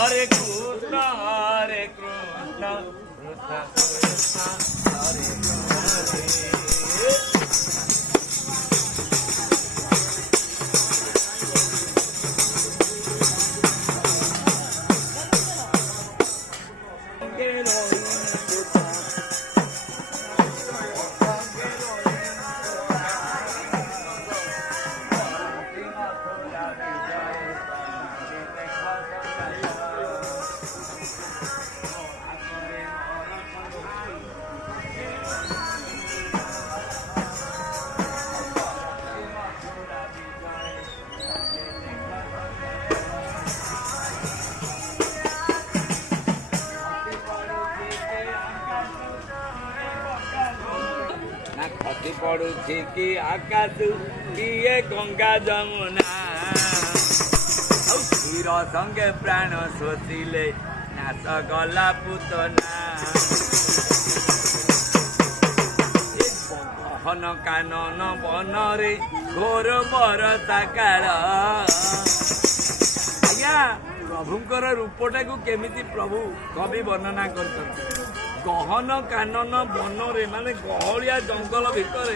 Hare Krishna, Hare Krishna, Krishna Krishna, Hare Hare. खसी पड़ुछि कि आकाश किए गंगा जमुना क्षीर संगे प्राण शोषिले नाश गला पुतना गहन कानन बनरे घोर बरसा काल आज्ञा प्रभुंकर रूपटा को केमिति प्रभु कवि वर्णना करछन्ति गहन कानन बनरे माने गहलिया जंगल भितर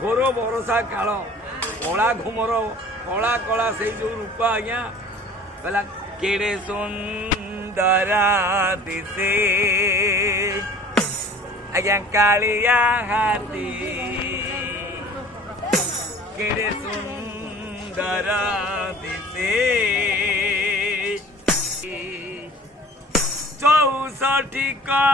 घोर बरसा काल कला घुमर कला कला से जो रूप आज्ञा कहला केड़े सुंदर दिसे आज्ञा कालिया हाथी केड़े सुंदर दिसे 64 का